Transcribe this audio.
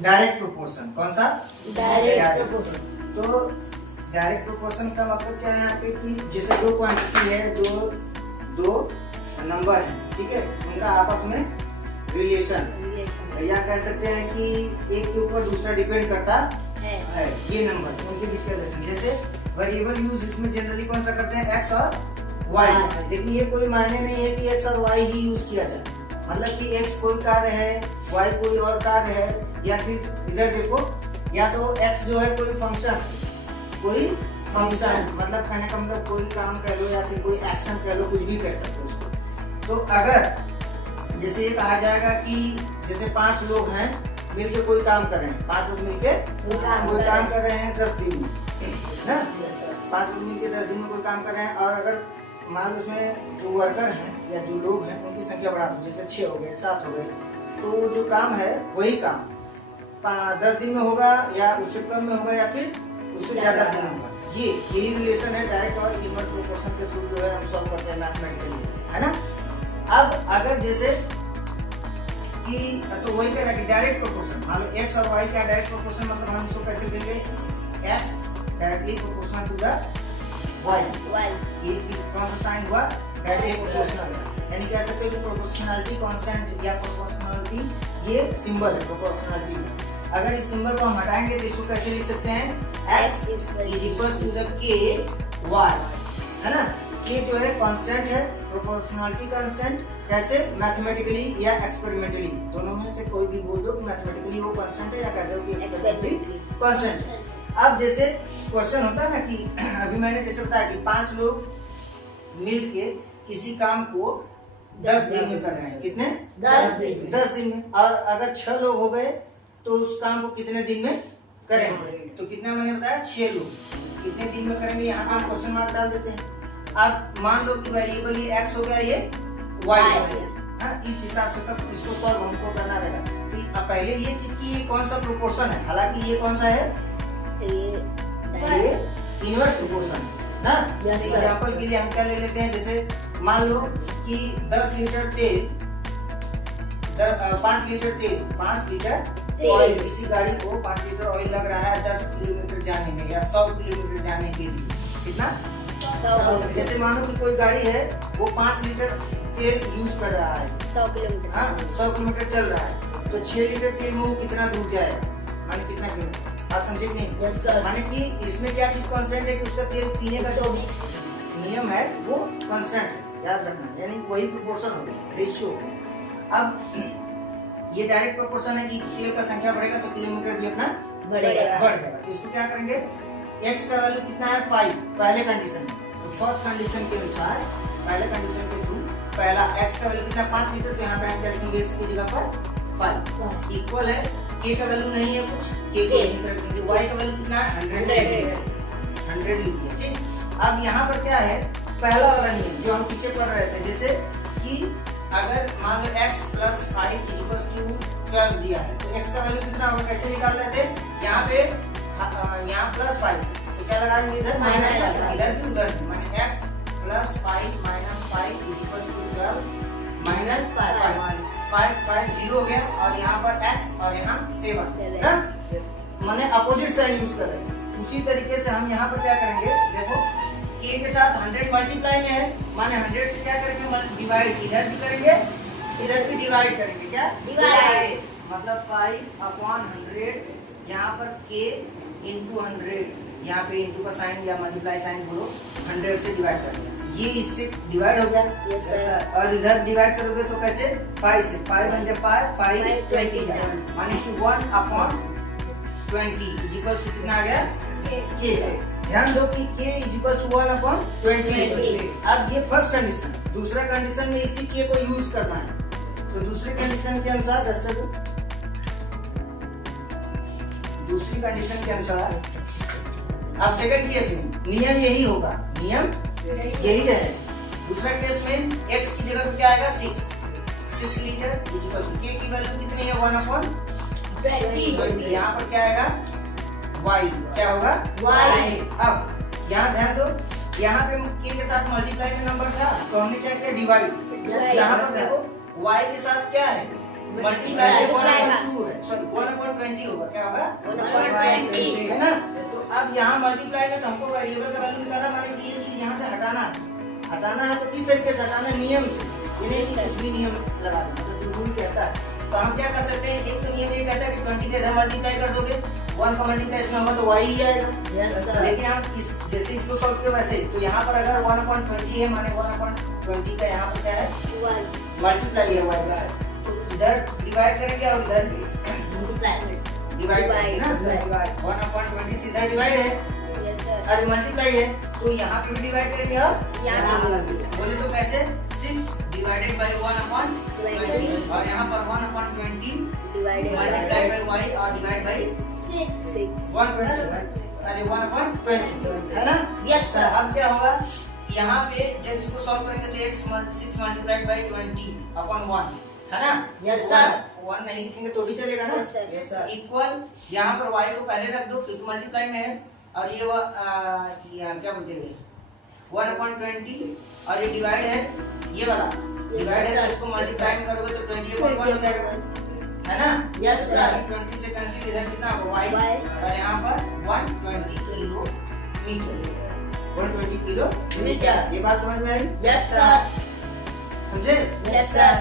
Direct proportion. कौन सा? Direct proportion. तो डायरेक्ट प्रोपोर्शन का मतलब क्या है यहाँ पे कि जैसे दो क्वांटिटी है, दो नंबर है, ठीक है, उनका आपस में रिलेशन, या कह सकते हैं कि एक के ऊपर दूसरा डिपेंड करता है, ये नंबर उनके बीच का रिलेशन। जैसे वेरिएबल यूज इसमें जनरली कौन सा करते हैं? एक्स और वाई। लेकिन ये कोई मायने नहीं है कि एक्स और वाई ही यूज किया जाए, मतलब कि एक्स कोई कार्य है, वाई कोई और कार्य है, या फिर इधर देखो, या तो एक्स जो है कोई फंक्शन मतलब कहने का मतलब कोई काम कह लो या फिर कोई एक्शन कह लो, कुछ भी कह सकते हो उसको। तो अगर जैसे ये कहा जाएगा कि जैसे 5 लोग हैं मिलके कोई काम कर रहे हैं, 5 लोग मिलके कोई काम कर रहे हैं 10 दिन में, ना 5 लोग मिलके 10 दिन में कोई काम कर रहे हैं, और अगर मान लो उसमें जो वर्कर हैं या जो लोग हैं उनकी संख्या बढ़ा दो, जैसे 6 हो गए, 7 हो गए, तो जो काम है वही काम 10 दिन में होगा, या उससे कम में होगा, या फिर उससे ज्यादा दिन में होगा। यही रिलेशन है डायरेक्ट और इनवर्स प्रोपोर्शन के थ्रू जो है हम सॉल्व करते हैं मैथमेटिकली, है ना। अब अगर जैसे कि तो वही कह रहा है कि डायरेक्ट प्रोपोर्शन, मान लो एक्स और वाई का डायरेक्ट प्रोपोर्शन, मतलब हम इसको कैसे देंगे? X directly proportional to the y. ये कौन सा साइन हुआ? डायरेक्टली प्रोपोर्शनल, यानी कह सकते हो कि प्रोपोर्शनलिटी कांस्टेंट या प्रोपोर्शनलिटी ये सिंबल है प्रोपोर्शनलिटी का। अगर इस सिंबल को हम हटाएंगे तो इसको कैसे लिख सकते हैं? x is equals to the k y, है ना। k जो है कांस्टेंट है, प्रोपोर्शनलिटी कांस्टेंट। कैसे? मैथमेटिकली या एक्सपेरिमेंटली, दोनों में से कोई भी बोल दो कि मैथमेटिकली वो कांस्टेंट है या कह दो कि एक्सपेरिमेंटली कांस्टेंट है। अब जैसे क्वेश्चन होता है ना कि अभी मैंने जैसे बताया कि 5 लोग मिलके किसी काम को 10 दिन में कर रहे हैं। कितने? 10 दिन में। और अगर 6 लोग हो गए तो उस काम को कितने दिन में करेंगे? तो कितना मैंने बताया? 6 लोग कितने दिन में करेंगे, यहाँ पे हम क्वेश्चन मार्क डाल देते हैं। अब मान लो कि वेरिएबल ये x हो गया, ये y हो गया, इस हिसाब से तब इसको सॉल्व हमको करना रहेगा। तो अब पहले ये चीज की ये कौन सा प्रोपोर्शन है, हालांकि ये कौन सा है? ये इनवर्स प्रोपोर्शन ना। एग्जांपल के लिए हम क्या ले लेते हैं, जैसे मान लो कि 10 लीटर तेल 5 लीटर ऑयल, किसी गाड़ी को 5 लीटर ऑयल लग रहा है 10 किलोमीटर जाने में या 100 किलोमीटर जाने के लिए। कितना? 100। जैसे मानो कि कोई गाड़ी है वो 5 लीटर तेल यूज कर रहा है 100 किलोमीटर, हाँ 100 किलोमीटर चल रहा है, तो 6 लीटर तेल में वो कितना दूर जाएगा, माने कितना किलोमीटर? बात समझे कि नहीं? yes, माने कि इसमें क्या चीज कांस्टेंट है कि उसका तेल पीने का जो नियम है वो कांस्टेंट है, याद रखना, यानी वही प्रोपोर्शन होगा, रेशियो। अब ये डायरेक्ट प्रोपोर्शन है कि तेल का संख्या बढ़ेगा तो किलोमीटर भी अपना बढ़ जाएगा। तो इसको क्या करेंगे? x का वैल्यू कितना है? 5 पहले कंडीशन में। तो फर्स्ट कंडीशन के अनुसार पहले कंडीशन के थ्रू पहला x का वैल्यू कितना? 5 लीटर, तो यहाँ पे हम क्या लिखेंगे? x की जगह पर 5 इक्वल है, k का वैल्यू नहीं है कुछ, k को यहीं पर रखेंगे। y का वैल्यू कितना है? 100 लिखिए, ठीक। अब यहाँ पर क्या है? पहला वाला नियम जो हम पीछे पढ़ रहे थे, जैसे कि अगर मान लो x plus 5 is equal to 12 दिया है, तो x का वैल्यू कितना होगा? कैसे निकाल रहे थे? यहाँ पे यहाँ प्लस 5, तो क्या लगाएंगे? इधर माइनस 5, इधर भी उधर भी, माने x plus 5 minus 5 is equal to 12 minus 5 0 हो गया, और यहाँ पर x और यहाँ 7 ना, माने अपोजिट साइन यूज कर रहे हैं। उसी तरीके से हम यहाँ पर क्या करेंगे? देखो k के साथ 100 मल्टीप्लाई में है, माने 100 से क्या करेंगे? डिवाइड, इधर भी करेंगे इधर भी डिवाइड करेंगे। क्या? डिवाइड, मतलब 5/100, यहाँ पर k इंटू 100, यहाँ पे इंटू का साइन या मल्टीप्लाई साइन बोलो, 100 से डिवाइड करेंगे, ये इससे डिवाइड हो गया। yes, sir. और इधर डिवाइड करोगे तो कैसे? 5 से, 5 1 जा 5 20 जाएगा, माने कि 1/20 इज इक्वल टू कितना आ गया? k। ध्यान दो कि k इज इक्वल टू 1/20। अब ये फर्स्ट कंडीशन, दूसरा कंडीशन में इसी k को यूज करना है, तो दूसरी कंडीशन के अनुसार दूसरी कंडीशन के अनुसार अब सेकंड केस में नियम यही होगा, नियम यही रहे। दूसरा केस में x की जगह पे क्या आएगा? 6 litre is equal to k की वैल्यू कितनी है? 1/20। यहाँ पर क्या आएगा? y, क्या होगा? y। अब यहाँ ध्यान दो, यहाँ पे k के साथ मल्टीप्लाई का नंबर था तो हमने क्या किया? डिवाइड। यहाँ पर देखो y के साथ क्या है? मल्टीप्लाई Multiply का। 1/2 है, सॉरी 1/20 होगा, क्या होगा 1/20 है ना। तो अब यहाँ मल्टीप्लाई में तो हमको वेरिएबल का वैल्यू निकालना, माने कि ये चीज यहाँ से हटाना है तो किस तरीके से हटाना है, नियम से, ये नहीं कि कुछ भी नियम लगा देना, मतलब जो रूल कहता है। तो हम क्या कर सकते हैं, एक तो नियम ये कहता है कि 20 के इधर मल्टीप्लाई कर दोगे, 1 का मल्टीप्लाई इसमें होगा तो y ही आएगा। Yes, sir. लेकिन हम इस जैसे इसको सॉल्व किया वैसे ही, तो यहाँ पर अगर 1/20 है, माने 1/20 का यहाँ पर क्या है, मल्टीप्लाई है y का, तो इधर डिवाइड करेंगे और इधर भी डिवाइड करेंगे ना, 1/20 से इधर डिवाइड है, अरे मल्टीप्लाई है, तो यहाँ पे भी डिवाइड करेंगे और बोले तो कैसे 6 डिवाइडेड बाय 1/20 और यहाँ पर 1/20 मल्टीप्लाई बाय y और डिवाइड बाय 1/20, अरे 1/20 है ना। Yes, sir. अब क्या होगा, यहाँ पे जब इसको सॉल्व करेंगे तो 6 मल्टीप्लाइड बाय 20/1 है ना। Yes, sir. 1 नहीं लिखेंगे तो भी चलेगा ना, Yes, sir. इक्वल यहाँ पर y को पहले रख दो क्योंकि मल्टीप्लाई में है, और ये क्या बोलते हैं 1/20 और ये डिवाइड है, ये वाला डिवाइड है, sir. तो इसको मल्टीप्लाई में करोगे तो 20/1 हो जाएगा, है ना। Yes, sir. 20 से कैंसिल, इधर कितना होगा y Y. और यहाँ पर 120 किलोमीटर, 120 किलोमीटर। मीटर। ये बात समझ में आई? Yes, sir. समझे? Yes, sir.